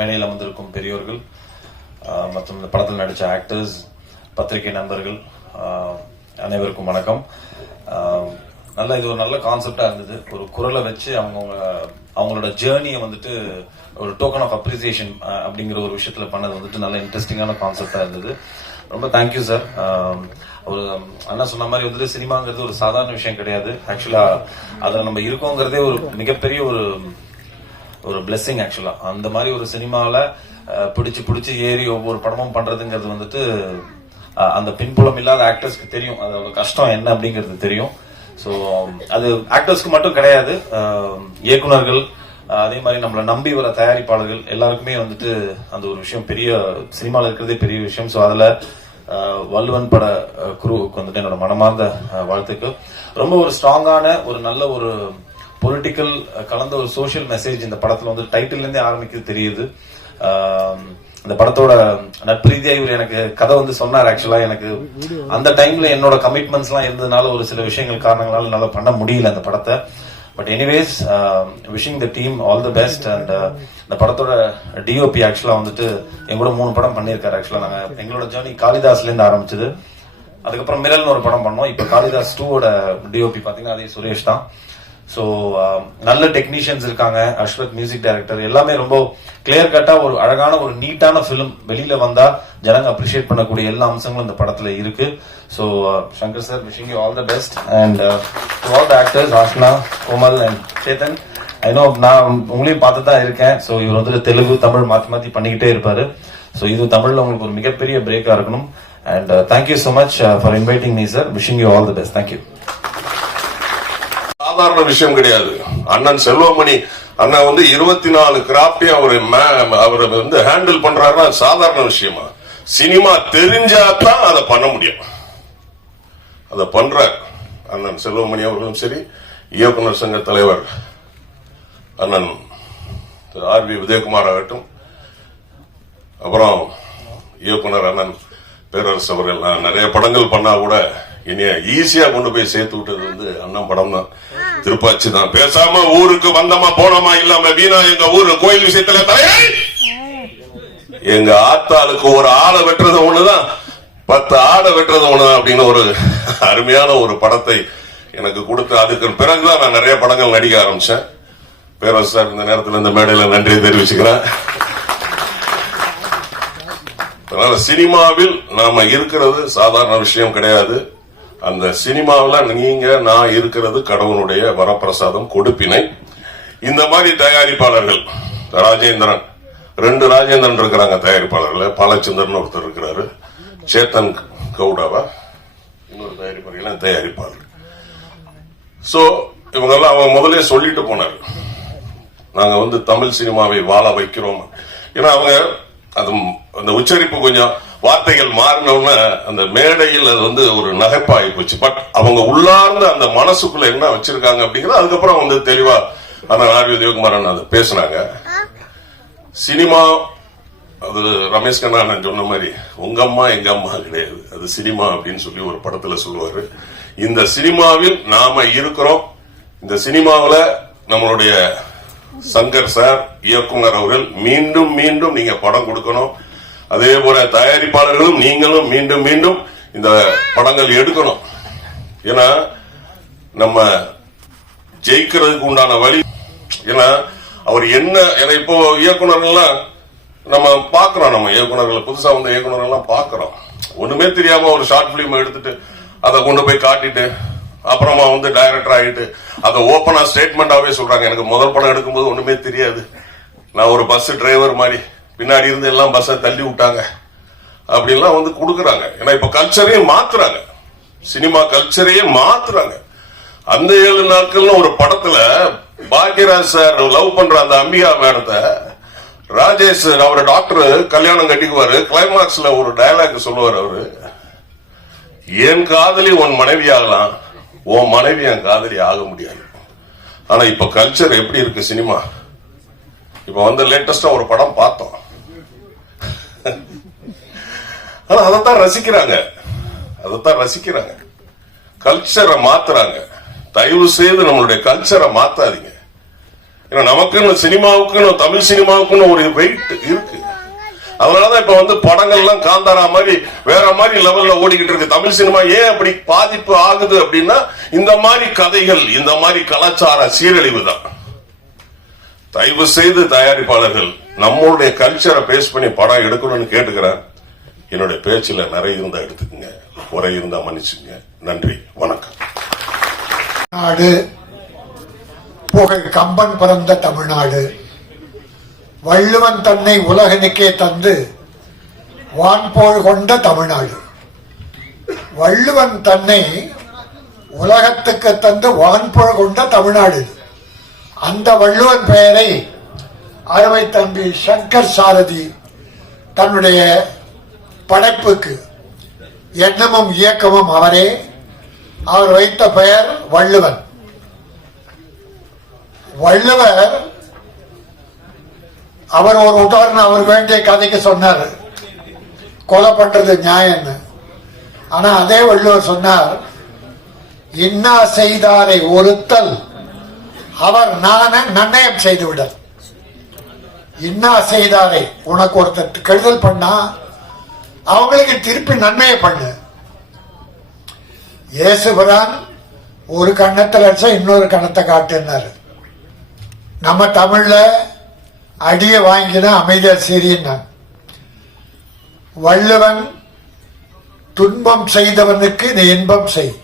மேலையில் அமர்ந்திருக்கும் பெரியோர்கள் மற்றும் இந்த படத்தில் நடித்த ஆக்டர்ஸ் பத்திரிகை நண்பர்கள் அனைவருக்கும் வணக்கம். நல்ல இது ஒரு நல்ல கான்செப்டாக இருந்தது. ஒரு குரலை வச்சு அவங்கவுங்க அவங்களோட ஜேர்னியை வந்துட்டு ஒரு டோக்கன் ஆஃப் அப்ரிசியேஷன் அப்படிங்கிற ஒரு விஷயத்தில் பண்ணது வந்துட்டு நல்ல இன்ட்ரெஸ்டிங்கான கான்செப்டாக இருந்தது. ரொம்ப தேங்க்யூ சார் ஒரு அண்ணா சொன்ன மாதிரி வந்துட்டு சினிமாங்கிறது ஒரு சாதாரண விஷயம் கிடையாது. ஆக்சுவலாக அதில் நம்ம இருக்கோங்கிறதே ஒரு மிகப்பெரிய ஒரு ஒரு பிளெஸிங் ஆக்சுவலா அந்த மாதிரி ஒரு சினிமாவில் பிடிச்சி பிடிச்சு பிடிச்சு ஏறி ஒவ்வொரு படமும் பண்றதுங்கிறது வந்துட்டு அந்த பின்புலம் இல்லாத ஆக்டர்ஸ்க்கு தெரியும். அதோட கஷ்டம் என்ன அப்படிங்கிறது தெரியும். ஸோ அது ஆக்டர்ஸ்க்கு மட்டும் கிடையாது. இயக்குநர்கள் இயக்குனர்கள் அதே மாதிரி நம்மளை நம்பி வர தயாரிப்பாளர்கள் எல்லாருக்குமே வந்துட்டு அந்த ஒரு விஷயம் பெரிய சினிமாவில் இருக்கிறதே பெரிய விஷயம். ஸோ அதில் வல்லுவன் வள்ளுவன் பட குரூவுக்கு வந்துட்டு என்னோட மனமார்ந்த வாழ்த்துக்கள். ரொம்ப ஒரு ஸ்ட்ராங்கான ஒரு நல்ல ஒரு பொலிட்டிக்கல் uh, கலந்த ஒரு சோஷியல் மெசேஜ் இந்த படத்துல வந்து டைட்டில் இருந்தே ஆரம்பிக்கிறது தெரியுது. இந்த படத்தோட நட்பு ரீதியா இவர் எனக்கு கதை வந்து சொன்னார் ஆக்சுவலா எனக்கு அந்த டைம்ல என்னோட கமிட்மெண்ட்ஸ் எல்லாம் இருந்ததுனால ஒரு சில விஷயங்கள் காரணங்களால என்னால பண்ண முடியல அந்த படத்தை. But anyways wishing the team all the best and இந்த படத்தோட டிஓபி ஆக்சுவலா வந்துட்டு எங்கூட மூணு படம் பண்ணியிருக்காரு ஆக்சுவலா நாங்க எங்களோட ஜேர்னி காளிதாஸ்ல இருந்து ஆரம்பிச்சது. அதுக்கப்புறம் மிரல்னு ஒரு படம் பண்ணோம். இப்ப காளிதாஸ் டூவோட டிஓபி பாத்தீங்கன்னா அதே சுரேஷ் தான். ஸோ um, நல்ல டெக்னீஷியன்ஸ் இருக்காங்க. அஸ்வத் மியூசிக் டைரக்டர் எல்லாமே ரொம்ப கிளியர் கட்டா ஒரு அழகான ஒரு நீட்டான ஃபிலிம் வெளியில வந்தா ஜனங்க அப்ரிஷியேட் பண்ணக்கூடிய எல்லா அம்சங்களும் இந்த படத்துல இருக்கு. So uh, Shankar sir wishing you all the best and all the actors Ashna Komal and Chetan I know நான் உங்களையும் பார்த்து தான் இருக்கேன். ஸோ இவர் வந்து தெலுங்கு தமிழ் மாத்தி மாத்தி பண்ணிக்கிட்டே இருப்பாரு. ஸோ இது தமிழ்ல உங்களுக்கு ஒரு மிகப்பெரிய பிரேக்கா இருக்கணும். And thank you so much for inviting me sir wishing you all the best thank you சாதாரண விஷயம் கிடையாது. அண்ணன் செல்வமணி அண்ணன் வந்து இருபத்தி நாலு கிராப்டையும் அவர் அவர் வந்து ஹேண்டில் பண்றாருன்னா சாதாரண விஷயமா? சினிமா தெரிஞ்சா தான் அதை பண்ண முடியும். அதை பண்றார். அண்ணன் செல்வமணி அவர்களும் சரி இயக்குனர் சங்க தலைவர் அண்ணன் ஆர் வி உதயகுமார் ஆகட்டும் அப்புறம் இயக்குனர் அண்ணன் பேரரசு அவர்கள். நிறைய படங்கள் பண்ணா கூட இனிய ஈஸியா கொண்டு போய் சேர்த்து விட்டது வந்து அண்ணன் படம் தான் திருப்பாச்சி தான். பேசாம ஊருக்கு வந்தமா போனோமா இல்லாம வீணா எங்க ஊரு கோயில் விஷயத்துல தலையாரி எங்க ஆத்தாளுக்கு ஒரு ஆளை வெட்டுறது ஒண்ணுதான். பத்து ஆடை வெட்டுறது ஒண்ணுதான் அப்படின்னு ஒரு அருமையான ஒரு படத்தை எனக்கு கொடுத்து அதுக்கு பிறகுதான் நான் நிறைய படங்கள் நடிக்க ஆரம்பிச்சேன். பேரரசு சார் இந்த நேரத்தில் இந்த மேடையில நன்றி தெரிவிச்சுக்கிறேன். அதனால சினிமாவில் நாம இருக்கிறது சாதாரண விஷயம் கிடையாது. அந்த சினிமாவில் நீங்க நான் இருக்கிறது கடவுளுடைய வரப்பிரசாதம் கொடுப்பினை. இந்த மாதிரி தயாரிப்பாளர்கள் ராஜேந்திரன். ரெண்டு ராஜேந்திரன் இருக்கிறாங்க தயாரிப்பாளர்கள் பாலச்சந்திரன் ஒருத்தர் இருக்கிறாரு. சேத்தன் கவுடாவா. இன்னொரு தயாரிப்பாளர்கள் தயாரிப்பாளர். சோ இவங்கெல்லாம் அவங்க முதலே சொல்லிட்டு போனார். நாங்க வந்து தமிழ் சினிமாவை வாழ வைக்கிறோம். ஏன்னா அவங்க அது அந்த உச்சரிப்பு கொஞ்சம் வார்த்தைகள் மாறினோம்னா அந்த மேடையில் அது வந்து ஒரு நகைப்பாகி போச்சு. பட் அவங்க உள்ளார்ந்த அந்த மனசுக்குள்ள என்ன வச்சிருக்காங்க அப்படிங்கிறது அதுக்கப்புறம் வந்து தெளிவா ஆனா ஆர்வி தேவகுமாரன் அதை பேசினாங்க. சினிமா அது ரமேஷ் நான் சொன்ன மாதிரி உங்க அம்மா எங்க அம்மா கிடையாது. அது சினிமா அப்படின்னு சொல்லி ஒரு படத்துல சொல்லுவாரு. இந்த சினிமாவில் நாம இருக்கிறோம். இந்த சினிமாவுல நம்மளுடைய சங்கர் சார் இயக்குனர் அவர்கள் மீண்டும் மீண்டும் நீங்க படம் கொடுக்கணும். அதே போல தயாரிப்பாளர்களும் நீங்களும் மீண்டும் மீண்டும் இந்த படங்கள் எடுக்கணும். ஏன்னா நம்ம ஜெயிக்கிறதுக்கு உண்டான வழி ஏன்னா அவர் என்ன ஏன்னா இப்போ இயக்குனர்கள்லாம் நம்ம பாக்குறோம் நம்ம இயக்குனர்களை புதுசா வந்த இயக்குனர்கள்லாம் பாக்குறோம் ஒண்ணுமே தெரியாம ஒரு ஷார்ட் பிலிம் எடுத்துட்டு அதை கொண்டு போய் காட்டிட்டு அப்புறமா வந்து டைரக்டர் ஆகிட்டு அதை ஓப்பனா ஸ்டேட்மெண்டாவே சொல்றாங்க. எனக்கு முதல் படம் எடுக்கும்போது ஒண்ணுமே தெரியாது. நான் ஒரு பஸ் டிரைவர் மாதிரி. பின்னாடி இருந்து எல்லாம் பஸ்ஸை தள்ளி விட்டாங்க. அப்படின்லாம் வந்து கொடுக்குறாங்க. ஏன்னா இப்ப கல்ச்சரையும் மாத்துறாங்க. சினிமா கல்ச்சரையே மாத்துறாங்க. அந்த ஏழு நாட்கள்னு ஒரு படத்துல பாக்யராஜ் சார் லவ் பண்ற அந்த அம்பிகா மேடத்தை ராஜேஷ் அவர் டாக்டர் கல்யாணம் கட்டிக்குவாரு. கிளைமாக்ஸ்ல ஒரு டயலாக் சொல்லுவார் அவரு. என் காதலி உன் மனைவி ஆகலாம்? உன் மனைவி என் காதலி ஆக முடியாது. ஆனா இப்ப கல்ச்சர் எப்படி இருக்கு சினிமா இப்ப வந்து லேட்டஸ்டா ஒரு படம் பார்த்தோம். ஆனா அதைத்தான் ரசிக்கிறாங்க. அதைத்தான் ரசிக்கிறாங்க. கல்ச்சரை மாத்துறாங்க. தயவு செய்து நம்மளுடைய கல்ச்சரை மாத்தாதீங்க. ஏன்னா நமக்குன்னு சினிமாவுக்குன்னு தமிழ் சினிமாவுக்குன்னு ஒரு வெயிட் இருக்கு. அதனாலதான் இப்ப வந்து படங்கள்லாம் காந்தாரா மாதிரி வேற மாதிரி லெவல்ல ஓடிக்கிட்டு இருக்கு. தமிழ் சினிமா ஏன் அப்படி பாதிப்பு ஆகுது அப்படின்னா இந்த மாதிரி கதைகள் இந்த மாதிரி கலாச்சார சீரழிவு தான். தயவு செய்து தயாரிப்பாளர்கள் நம்மளுடைய கல்ச்சரை பேஸ் பண்ணி படம் எடுக்கணும்னு கேட்டுக்கிறேன் என்னுடைய பேச்சில் நிறைய இருந்தா எடுத்துக்கங்க. குறை இருந்தா மன்னிச்சுங்க. நன்றி. வணக்கம். நாடு புகழ் கம்பன் பிறந்த தமிழ்நாடு. வள்ளுவன் தன்னை உலகனுக்கே தந்து வான்போல் கொண்ட தமிழ்நாடு. வள்ளுவன் தன்னை உலகத்துக்கு தந்து வான்போல் கொண்ட தமிழ்நாடு. அந்த வள்ளுவன் பெயரை அருமை தம்பி சங்கர் சாரதி தன்னுடைய படைப்புக்கு எண்ணமும் இயக்கமும் அவரே. அவர் வைத்த பெயர் வள்ளுவன் வள்ளுவர் அவர் ஒரு உதாரணம் அவர் வேண்டிய கதைக்கு சொன்னார். கொலை பண்றது நியாயம்னு. ஆனா அதே வள்ளுவர் சொன்னார் இன்னா செய்தாரை ஒருத்தல் அவர் நான நன்னயம் செய்து விடல் என்ன செய்தாரே? உனக்கு ஒருத்தர் கெடுதல் பண்ணா அவங்களுக்கு திருப்பி நன்மையை பண்ணு. இயேசுபிரான் ஒரு கண்ணத்தில் அடிச்சா இன்னொரு கணத்தை காட்டுனாரு. நம்ம தமிழ்ல அடிய வாங்கினா அமைதியா சிரின்னான் வள்ளுவன் துன்பம் செய்தவனுக்கு நீ இன்பம் செய்.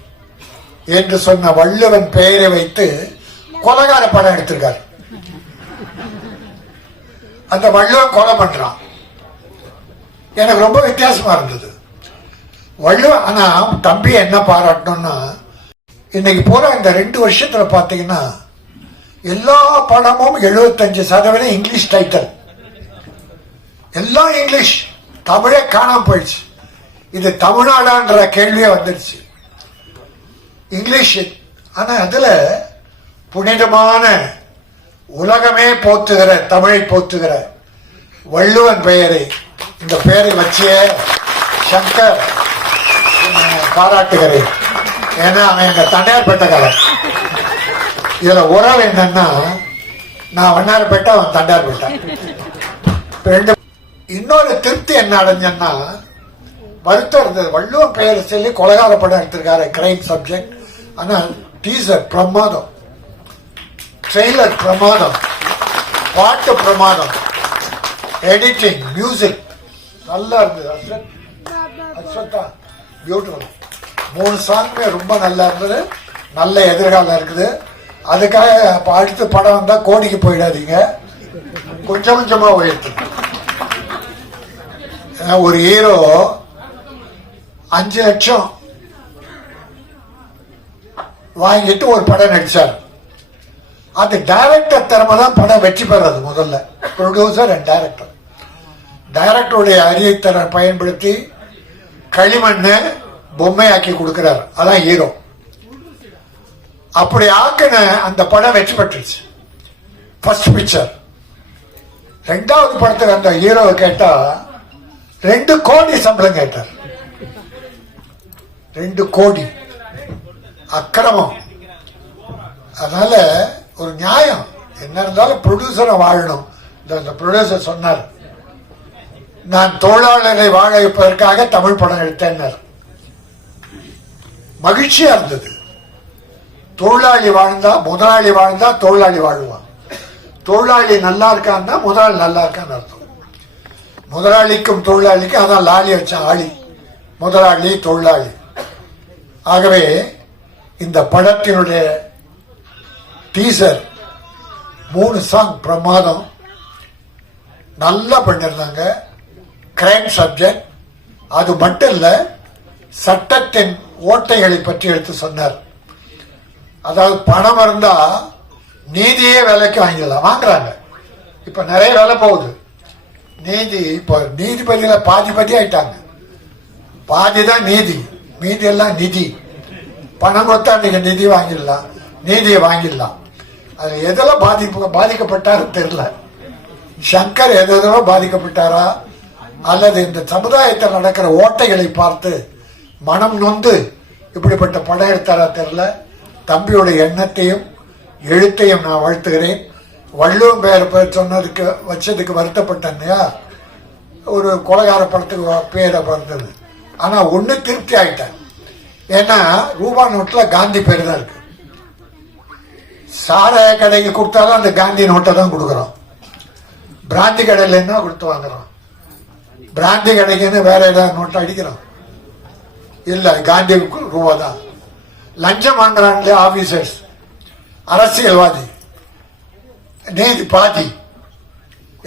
என்று சொன்ன வள்ளுவன் பெயரை வைத்து கொலகார படம் எடுத்திருக்கார். அந்த வள்ளுவன் கொலை பண்றான். எனக்கு ரொம்ப வித்தியாசமா இருந்தது. வள்ளுவன் ஆனா தம்பி என்ன பாராட்டணும்னா இன்னைக்கு போற இந்த ரெண்டு வருஷத்துல பாத்தீங்கன்னா எல்லா படமும் 75% சதவீதம் இங்கிலீஷ் டைட்டில். எல்லாம் இங்கிலீஷ் தமிழே காணாம போயிடுச்சு. இது தமிழ்நாடான்ற கேள்வியே வந்துடுச்சு. இங்கிலீஷ் ஆனா அதுல புனிதமான உலகமே போற்றுகிற தமிழை போற்றுகிற வள்ளுவன் பெயரை இந்த பெயரை வச்சே சங்கர் பாராட்டுகிறேன். ஏன்னா அவன் எங்க தண்டையார்பேட்டைக்காரன் இதுல உறவு என்னன்னா நான் வண்ணாரப்பேட்டை அவன் தண்டார்பேட்டை ரெண்டு இன்னொரு திருப்தி என்ன அடைஞ்சேன்னா வருத்தம் இருந்தது. வள்ளுவன் பெயரை சொல்லி கொலகார படம் எடுத்திருக்காரு கிரைம் சப்ஜெக்ட் ஆனால் டீசர் பிரமாதம். ட்ரெய்லர் பிரமாதம். பாட்டு பிரமாதம். எடிட்டிங் மியூசிக் நல்லா இருந்தது அஸ்வத் அஸ்வத்தா பியூட்டிஃபுல் மூணு சாங்குமே ரொம்ப நல்லா இருந்தது. நல்ல எதிர்காலம் இருக்குது. அதுக்காக அப்ப அடுத்த படம் வந்தால் கோடிக்கு போயிடாதீங்க. கொஞ்சம் கொஞ்சமாக உயர்த்து. ஏன்னா ஒரு ஹீரோ அஞ்சு லட்சம் வாங்கிட்டு ஒரு படம் நடிச்சார். அது டைரக்டர் திறமை தான் படம் வெற்றி பெறது முதல்ல. ப்ரொடியூசர் அண்ட் டைரக்டர் டைரக்டருடைய அரியத்தனை பயன்படுத்தி களிமண்ணை பொம்மையாக்கி கொடுக்கிறார். அதான் ஹீரோ அப்படி ஆக்கின அந்த படம் வெற்றி பெற்றுச்சு. ஃபர்ஸ்ட் பிக்சர் ரெண்டாவது படத்துக்கு அந்த ஹீரோவை கேட்டா ரெண்டு கோடி சம்பளம் கேட்டார். ரெண்டு கோடி. அக்கிரமம். அதனால ஒரு நியாயம். என்ன இருந்தாலும் ப்ரொடியூசரை வாழணும். இந்த ப்ரொடியூசர் சொன்னார் நான் தொழிலாளரை வாழ வைப்பதற்காக தமிழ் படம் எடுத்தேன்னார். மகிழ்ச்சியா இருந்தது. தொழிலாளி வாழ்ந்தா முதலாளி வாழ்ந்தா தொழிலாளி வாழ்வான். தொழிலாளி நல்லா இருக்கான்னா முதலாளி நல்லா இருக்கான்னு அர்த்தம். முதலாளிக்கும் தொழிலாளிக்கும் அதான் லாலி வச்ச ஆளி. முதலாளி தொழிலாளி. ஆகவே இந்த படத்தினுடைய டீசர். மூணு சாங் பிரமாதம். நல்லா பண்ணிருந்தாங்க. கிரைம் சப்ஜெக்ட் அது மட்டும் இல்லை சட்டத்தின் ஓட்டைகளை பற்றி எடுத்து சொன்னார். அதாவது பணம் இருந்தா நீதியே விலைக்கு வாங்கிடலாம். வாங்குறாங்க. இப்ப நிறைய வேலை போகுது. நீதி இப்போ நீதிபதியில பாதி பதி ஆயிட்டாங்க. பாதி தான் நீதி. மீதி எல்லாம் நிதி. பணம் கொடுத்தா நீங்க நிதி வாங்கிடலாம். நீதியை வாங்கிடலாம். அது எதில் பாதிப்பு பாதிக்கப்பட்டாரு தெரியல. சங்கர் எதோ பாதிக்கப்பட்டாரா? அல்லது இந்த சமுதாயத்தில் நடக்கிற ஓட்டைகளை பார்த்து மனம் நொந்து இப்படிப்பட்ட படம் எடுத்தாரா தெரியல? தம்பியோட எண்ணத்தையும் எழுத்தையும் நான் வாழ்த்துகிறேன். வள்ளுவம் பேர் பேர் சொன்னதுக்கு வச்சதுக்கு வருத்தப்பட்டேன்யா ஒரு கொலகார படத்துக்கு பேரை பிறந்தது ஆனால் ஒன்று திருப்தி ஆயிட்டேன். ஏன்னா ரூபா நோட்டில் காந்தி பேர் தான் இருக்கு. சாராய கடைக்கு கொடுத்தாலும் அந்த காந்தி நோட்டை தான் கொடுக்குறோம். பிராந்தி கடையில் என்ன கொடுத்து வாங்குறோம். பிராந்தி கடைக்குன்னு வேற ஏதாவது நோட்டை அடிக்கிறோம். இல்லை காந்தி ரூபா தான். லஞ்சம் வாங்குறாங்களே ஆபீசர்ஸ் அரசியல்வாதி. நீதி பாதி.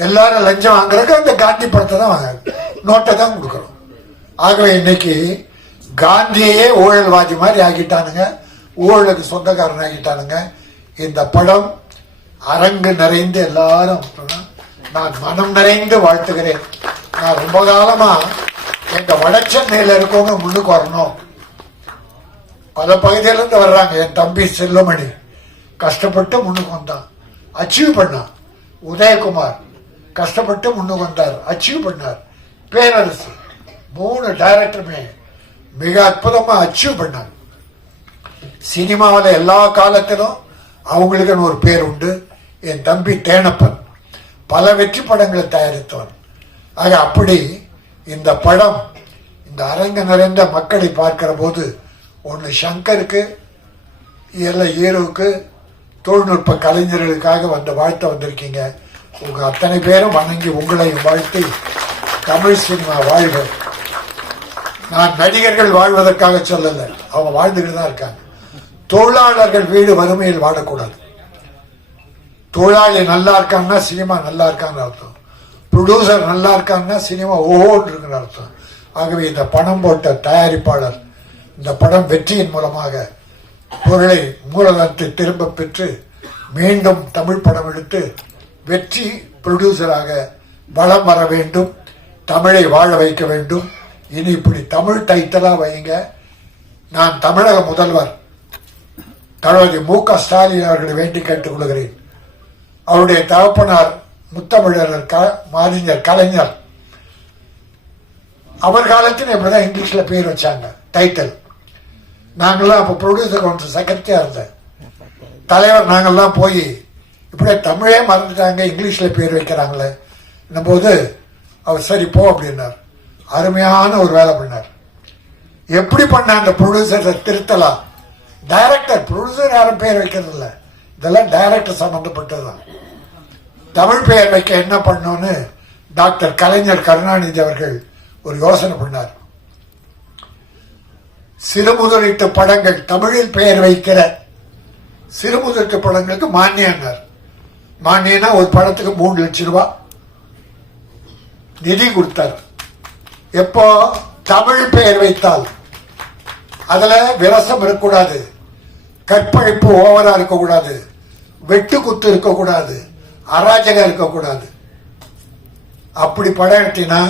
எல்லாரும் லஞ்சம் வாங்குறதுக்கு அந்த காந்தி படத்தை தான் வாங்க நோட்டை தான் கொடுக்குறோம். ஆகவே இன்னைக்கு காந்தியே ஊழல்வாதி மாதிரி ஆகிட்டானுங்க. ஊழலுக்கு சொந்தக்காரன் ஆகிட்டானுங்க இந்த படம் அரங்கு நிறைந்து எல்லாரும் நான் மனம் நிறைந்து வாழ்த்துகிறேன். நான் ரொம்ப காலமா எங்க வடச்சென்னையில இருக்கவங்க முன்னுக்கு வரணும். பல பகுதியில இருந்து வர்றாங்க. என் தம்பி செல்வமணி கஷ்டப்பட்டு முன்னுக்கு வந்தான். அச்சீவ் பண்ணான் உதயகுமார் கஷ்டப்பட்டு முன்னுக்கு வந்தார். அச்சீவ் பண்ணார். பேரரசு. மூணு டைரக்டருமே மிக அற்புதமா அச்சீவ் பண்ணாங்க சினிமாவில் எல்லா காலத்திலும் அவங்களுக்குன்னு ஒரு பேர் உண்டு. என் தம்பி தேனப்பன் பல வெற்றி படங்களை தயாரித்தவன். ஆக அப்படி இந்த படம் இந்த அரங்க நிறைந்த மக்களை பார்க்கிற போது ஒன்று சங்கருக்கு இல்லை ஹீரோவுக்கு தொழில்நுட்ப கலைஞர்களுக்காக வந்த வாழ்த்த வந்திருக்கீங்க. உங்கள் அத்தனை பேரும் வணங்கி உங்களையும் வாழ்த்தி தமிழ் சினிமா வாழ்க. நான் நடிகர்கள் வாழ்வதற்காக சொல்லலை அவங்க வாழ்ந்துகிட்டு தான் இருக்காங்க. தொழிலாளர்கள் வீடு வறுமையில் வாடக்கூடாது. தொழிலாளி நல்லா இருக்காங்கன்னா சினிமா நல்லா இருக்கான்னு அர்த்தம். ப்ரொடியூசர் நல்லா இருக்காங்கன்னா சினிமா ஓஹோன்னு அர்த்தம். ஆகவே இந்த பணம் போட்ட தயாரிப்பாளர் இந்த படம் வெற்றியின் மூலமாக பொருளை மூலதனத்தை திரும்ப பெற்று மீண்டும் தமிழ் படம் எடுத்து வெற்றி ப்ரொடியூசராக வளம் வர வேண்டும் தமிழை வாழ வைக்க வேண்டும். இனி இப்படி தமிழ் டைத்தலாக வைங்க நான் தமிழக முதல்வர். தளபதி மு க ஸ்டாலின் அவர்களை வேண்டி கேட்டுக்கொள்கிறேன். அவருடைய தகப்பனார் முத்தமிழர் க- மாறிஞர் கலைஞர். அவர் காலத்தில் இப்படிதான் இங்கிலீஷில் பேர் வச்சாங்க டைட்டில் நாங்கள்லாம் அப்போ ப்ரொடியூசர் கவுன்சில் செக்ரட்டரியாக இருந்தேன். தலைவர் நாங்கள்லாம் போய் இப்படியே தமிழே மறந்துட்டாங்க இங்கிலீஷில் பேர் வைக்கிறாங்களே. போது அவர் சரி போ அப்படின்னார். அருமையான ஒரு வேலை பண்ணார். எப்படி பண்ண அந்த ப்ரொடியூசரை திருத்தலாம் டைரக்டர் ப்ரொடியூசர் யாரும் பேர் வைக்கிறது இல்லை இதெல்லாம் டைரக்டர் சம்பந்தப்பட்டதுதான். தமிழ் பெயர் வைக்க என்ன பண்ணோன்னு டாக்டர் கலைஞர் கருணாநிதி அவர்கள் ஒரு யோசனை பண்ணார். சிறுமுதலீட்டு படங்கள் தமிழில் பெயர் வைக்கிற சிறுமுதலீட்டு படங்களுக்கு மானியன்னார். மானியனா ஒரு படத்துக்கு மூணு லட்சம் ரூபா நிதி கொடுத்தார். எப்போ தமிழ் பெயர் வைத்தால் அதுல விரசம் இருக்கக்கூடாது. கற்பழிப்பு ஓவரா இருக்கக்கூடாது. வெட்டு குத்து இருக்கக்கூடாது. அராஜகம் இருக்கக்கூடாது. அப்படி படம் எடுத்தினா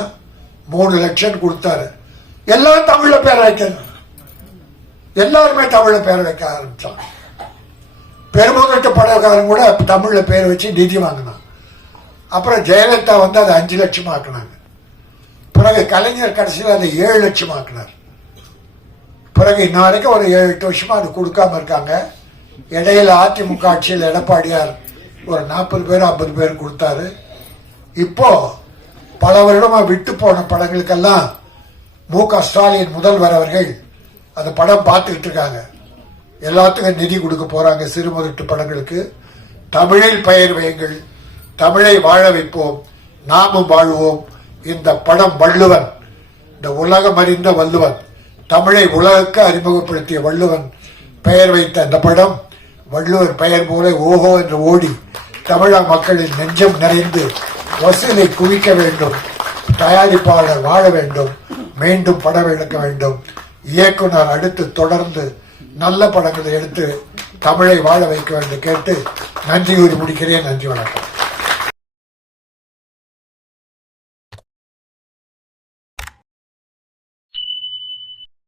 மூணு லட்சம் கொடுத்தாரு. எல்லாம் தமிழ்ல பேர் வைக்கணும் எல்லாருமே தமிழ்ல பேர் வைக்க ஆரம்பிச்சான் பெருமுதட்டு படக்காரன் கூட தமிழ்ல பேர் வச்சு நிதி வாங்கினான் அப்புறம் ஜெயலலிதா வந்து அதை அஞ்சு லட்சம் ஆக்குனாங்க பிறகு கலைஞர் கடைசியில் அதை ஏழு லட்சம் ஆக்கினார் பிறகு இன்ன வரைக்கும் ஒரு ஏழு எட்டு வருஷமா அது கொடுக்காம இருக்காங்க. இடையில அதிமுக ஆட்சியில் எடப்பாடியார் ஒரு நாற்பது பேர் ஐம்பது பேர் கொடுத்தாரு. இப்போ பல வருடமா விட்டு போன படங்களுக்கெல்லாம் மு க ஸ்டாலின் முதல்வர் அவர்கள் அந்த படம் பார்த்துக்கிட்டு இருக்காங்க. எல்லாத்துக்கும் நிதி கொடுக்க போறாங்க சிறுமுதட்டு படங்களுக்கு. தமிழில் பெயர் வையுங்கள். தமிழை வாழ வைப்போம். நாமும் வாழ்வோம். இந்த படம் வள்ளுவன். இந்த உலகம் அறிந்த வள்ளுவன். தமிழை உலகுக்கு அறிமுகப்படுத்திய வள்ளுவன் பெயர் வைத்த அந்த படம் வள்ளுவர் பெயர் போல ஓஹோ என்று ஓடி தமிழக மக்களின் நெஞ்சம் நிறைந்து வசூலை குவிக்க வேண்டும் தயாரிப்பாளர் வாழ வேண்டும் மீண்டும் படம் எடுக்க வேண்டும். இயக்குனர் அடுத்து தொடர்ந்து நல்ல படங்களை எடுத்து தமிழை வாழ வைக்க வேண்டும் கேட்டு நன்றி கூறி முடிக்கிறேன். நன்றி வணக்கம்.